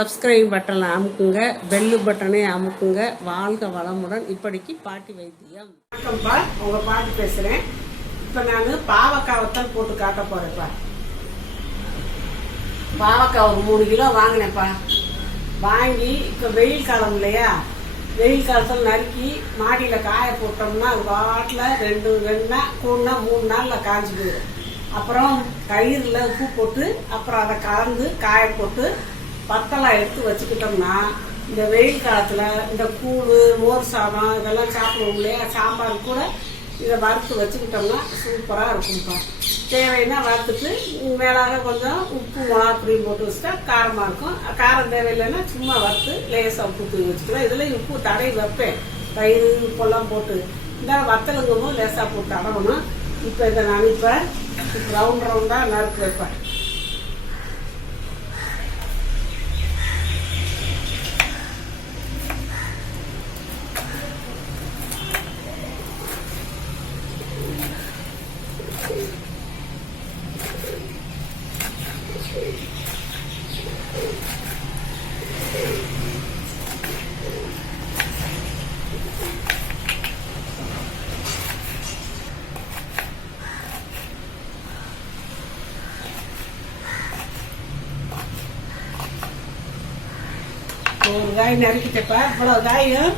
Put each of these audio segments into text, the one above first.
Subscribe பட்டனை அமுக்குங்க, bell பட்டனை அமுக்குங்க. வாழ்க வளமுடன். இப்படிக்கு பாட்டி வைத்தியம். வணக்கம்ப்பா, உங்கள் பாட்டி பேசுகிறேன். இப்போ நான் பாவக்காய் வத்தல் போட்டு காட்ட போகிறேன்ப்பா. பாவக்காய் ஒரு 3 கிலோ வாங்கினேன்ப்பா. வாங்கி இப்போ வெயில் காலம் இல்லையா, வெயில் காலத்தில் நறுக்கி மாடியில் காய போட்டோம்னா அது பாட்டில் 2 கூடனா 3 நாளில் காய்ச்சி போயிடும். அப்புறம் தயிரில் உப்பு போட்டு அப்புறம் அதை கலந்து காய போட்டு பத்தலாம் எடுத்து வச்சுக்கிட்டோம்னா இந்த வெயில் காலத்தில் இந்த கூழ், மோர் சாதம் இதெல்லாம் சாப்பிடுவோம் இல்லையா, சாம்பார் கூட இதை வறுத்து வச்சுக்கிட்டோம்னா சூப்பராக இருக்கும்ப்பா. தேவைன்னா வறுத்துட்டு மேலாக கொஞ்சம் உப்பு மிளகாப்பொடி போட்டு வச்சுட்டா காரமாக இருக்கும். காரம் தேவையில்லைன்னா சும்மா வறுத்து லேசாக உப்பு தூவி வச்சுக்கலாம். இதில் உப்பு தடவி வைப்பேன், தயிர் உப்பெல்லாம் போட்டு. இந்த வத்தலுங்கும் போது லேசாக போட்டு தடவணும். இப்போ இதை நான் இப்போ ரவுண்டாக நறுக்கு வைப்பேன். ஒரு காய் நறுக்கிட்டப்ப இவ்வளோ காயும்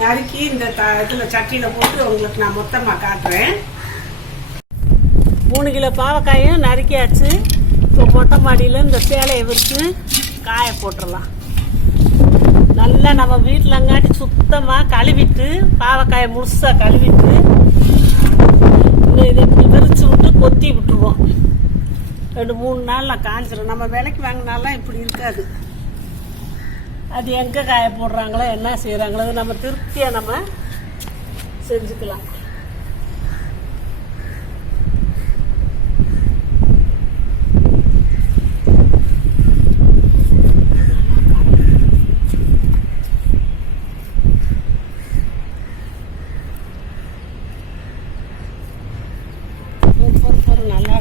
நறுக்கி இந்த இதில் சட்டியில் போட்டு உங்களுக்கு நான் மொத்தமாக காட்டுறேன். 3 கிலோ பாவக்காயும் நறுக்கியாச்சு. இப்போ மொட்டை மாடியில் இந்த சேலையை விரித்து காய போட்டுடலாம். நல்லா நம்ம வீட்டிலங்காட்டி சுத்தமாக கழுவிட்டு பாவக்காயை முழுசாக கழுவிட்டு இன்னும் இதை இப்படி விரித்து விட்டு கொத்தி விட்டுருவோம். 2-3 நாளில் காஞ்சிடும். நம்ம விலைக்கு வாங்கினாலாம் இப்படி இருக்காது. அது எங்கே காய போடுறாங்களோ என்ன செய்கிறாங்களோ நம்ம திருப்தியாக நம்ம செஞ்சுக்கலாம். நல்லா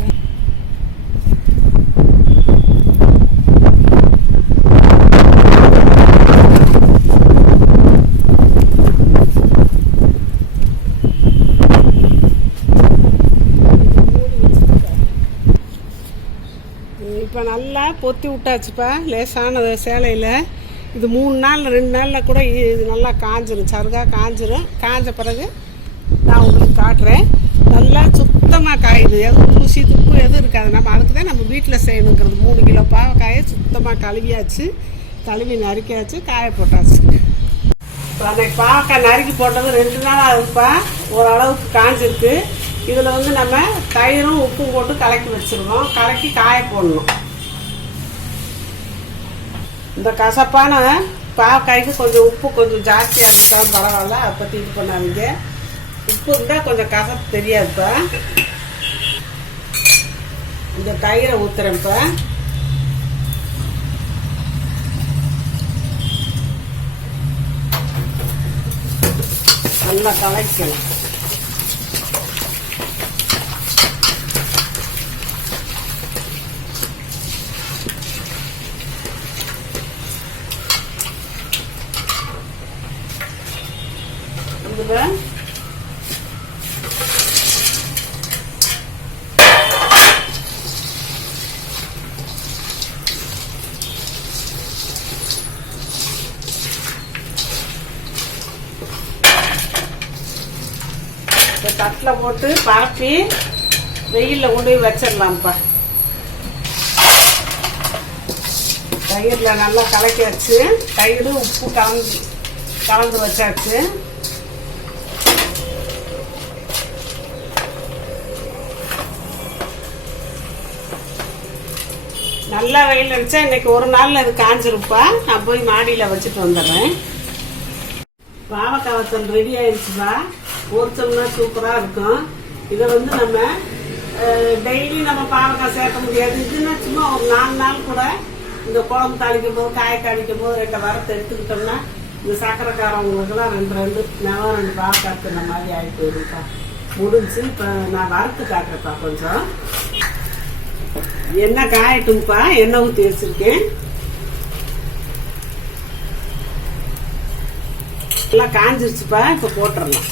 இப்போ நல்லா பொத்தி விட்டாச்சுப்பா லேசான சேலையில். இது 3 நாள் 2 நாளில் கூட இது நல்லா காஞ்சிரும், சருகாக காஞ்சிரும். காஞ்ச பிறகு நான் உங்களுக்கு காட்டுறேன். நல்லா சுத்தமாக காயுது, எதுவும் தூசி துப்பு எதுவும் இருக்காது. நம்ம அதுக்கு தான் நம்ம வீட்டில் செய்யணுங்கிறது. 3 கிலோ பாவக்காயை சுத்தமாக கழுவியாச்சு, கழுவி நறுக்கியாச்சு, காய போட்டாச்சு. இப்போ அன்றைக்கு பாவக்காய் நறுக்கி போட்டது 2 நாள் ஆகுதுப்பா. ஓரளவுக்கு காஞ்சிருக்கு. இதில் வந்து நம்ம தயிரும் உப்பும் போட்டு கலக்கி வச்சுருவோம். கலக்கி காய போடணும். இந்த கசப்பான பாவக்காய்க்கு கொஞ்சம் உப்பு கொஞ்சம் ஜாஸ்தியாக இருந்தாலும் பரவாயில்ல, அதை பற்றி இது பண்ணாதீங்க. உப்பு இருந்தால் கொஞ்சம் கசப்பு தெரியாதுப்பா. இந்த தயிரை ஊற்றுறேன்ப்பா. நல்லா கலக்கலாம். இதில் தட்டில் போட்டு பரப்பி வெயிலில் கொண்டு போய் வச்சிடலாம்ப்பா. தயிரில் நல்லா கலக்கியாச்சு, தயிர் உப்பு கலந்து வச்சாச்சு. நல்லா வெயில் அடித்தா இன்றைக்கி ஒரு நாளில் அது காஞ்சிருப்பா. நான் போய் மாடியில் வச்சுட்டு வந்துடுறேன். பாவக்காய் வத்தல் ரெடி ஆயிடுச்சுப்பா. பொரிச்சோம்னா சூப்பராக இருக்கும். இதை வந்து நம்ம டெய்லி நம்ம பாவக்காய் சேர்க்க முடியாது. இதுன்னா சும்மா ஒரு 4 நாள் கூட இந்த குழம்பு தாளிக்கும் போது, காய் தாளிக்கும் போது 2 வாரத்தை எடுத்துக்கிட்டோம்னா இந்த சக்கரைக்காரவங்களுக்குலாம் 2 பாவக்காய் இந்த மாதிரி ஆகிட்டு போயிருக்கா. முடிஞ்சு இப்போ நான் வறுத்து காட்டுறேன்ப்பா. கொஞ்சம் எண்ணெய் காயட்டும்ப்பா. எண்ணெய் ஊற்றி வச்சுருக்கேன். நல்லா காஞ்சிருச்சுப்பா. இப்போ போட்டுடலாம்.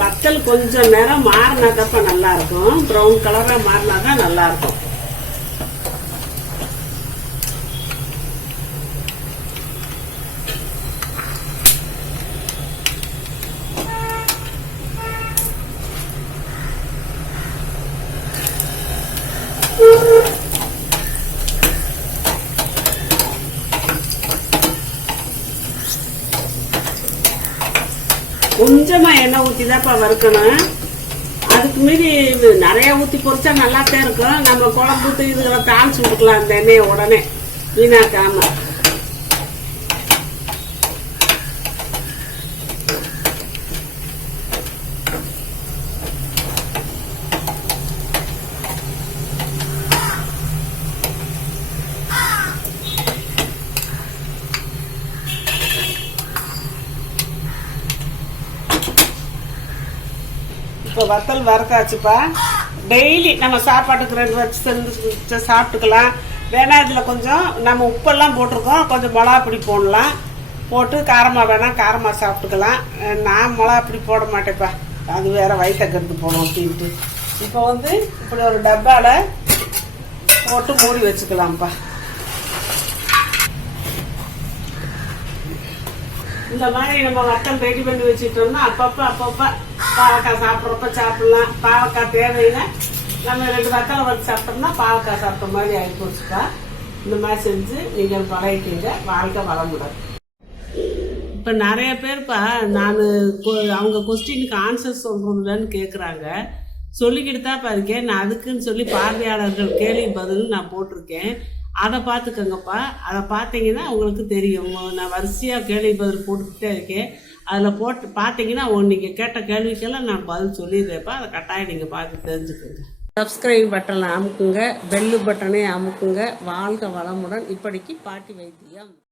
வத்தல் கொஞ்சம் நேரம் மாறினாதப்ப நல்லா இருக்கும். ப்ரௌன் கலரா மாறினாதான் நல்லா இருக்கும். கொஞ்சமா எண்ணெய் ஊற்றி தான்ப்பா வறுக்கணும். அதுக்கு மீறி நிறைய ஊற்றி பொரிச்சா நல்லாத்தான் இருக்கும். நம்ம குழம்பு இதுகளை தாளிச்சு விட்டுக்கலாம் அந்த எண்ணெயை உடனே வீணாக்காம. இப்போ வத்தல் வறுத்தாச்சுப்பா. டெய்லி நம்ம சாப்பாட்டுக்கு 2 வச்சு செஞ்சு சாப்பிட்டுக்கலாம். வேணா இதில் கொஞ்சம் நம்ம உப்பெல்லாம் போட்டிருக்கோம், கொஞ்சம் மிளகாப்பொடி போடலாம். போட்டு காரமாக வேணால் காரமாக சாப்பிட்டுக்கலாம். நான் மிளகாப்பொடி போட மாட்டேப்பா, அது வேற வயிற்றுக்கிறது போடும் அப்படின்ட்டு. இப்போ இப்படி ஒரு டப்பாவில் போட்டு மூடி வச்சுக்கலாம்ப்பா. இந்த மாதிரி நம்ம வத்தல் ரெடி பண்ணி வச்சுட்டோம்னா அப்பப்போ பாவக்காய் சாப்பிட்றப்ப சாப்பிடலாம். பாவக்காய் தேவைன்னா நம்ம 2 வத்தலை வச்சு சாப்பிட்டோம்னா பாவக்காய் சாப்பிட்ட மாதிரி ஆகி போச்சுப்பா. இந்த மாதிரி செஞ்சு நீங்கள் பழகிட்டீங்க. வாழ்க்கை வளமுடன். இப்போ நிறைய பேர்ப்பா நான் அவங்க கொஸ்டினுக்கு ஆன்சர் சொல்கிறதுலன்னு கேட்குறாங்க. சொல்லிக்கிட்டு தான் இருக்கேன். நான் அதுக்குன்னு சொல்லி பார்வையாளர்கள் கேள்வி பதில் நான் போட்டிருக்கேன். அதை பார்த்துக்கோங்கப்பா. அதை பார்த்தீங்கன்னா உங்களுக்கு தெரியும். நான் வரிசையாக கேள்வி பதில் போட்டுக்கிட்டே இருக்கேன். அதில் போட்டு பார்த்தீங்கன்னா நீங்கள் கேட்ட கேள்விக்கெல்லாம் நான் பதில் சொல்லிடுறேன்ப்பா. அதை கட்டாயம் நீங்கள் பார்த்து தெரிஞ்சுக்கோங்க. சப்ஸ்கிரைப் பட்டனை அமுக்குங்க, பெல்லு பட்டனை அமுக்குங்க. வாழ்க வளமுடன். இப்படிக்கு பாட்டி வைத்தியம்.